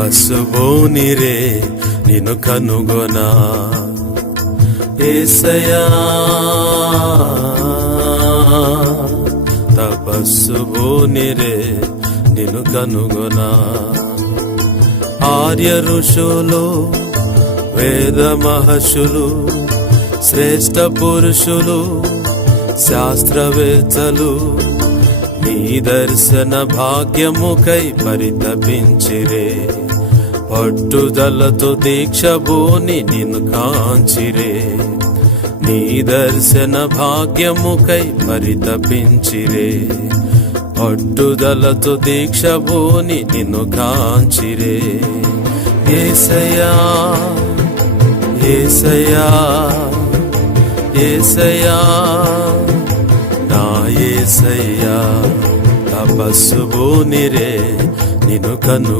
తపస్సుబోనిరే నిన్ను కనుగొనా యేసయ్యా, తపస్సుబోనిరే నిన్ను కనుగొనా. ఆర్య ఋషులు, వేద మహర్షులు, శ్రేష్ఠ పురుషులు, శాస్త్రవేత్తలు నీ దర్శన భాగ్యముకై పరితపించిరే. పట్టుదలతో దీక్షబోని నిన్ను కాంచిరే. నీ దర్శన భాగ్యముకై పరితపించిరే. పట్టుదలతో దీక్షబోని నిన్ను కాంచిరే. యేసయ్యా, యేసయ్యా, యేసయ్యా, నా యేసయ్యా, తపస్సుబోనిరే నిన్ను కను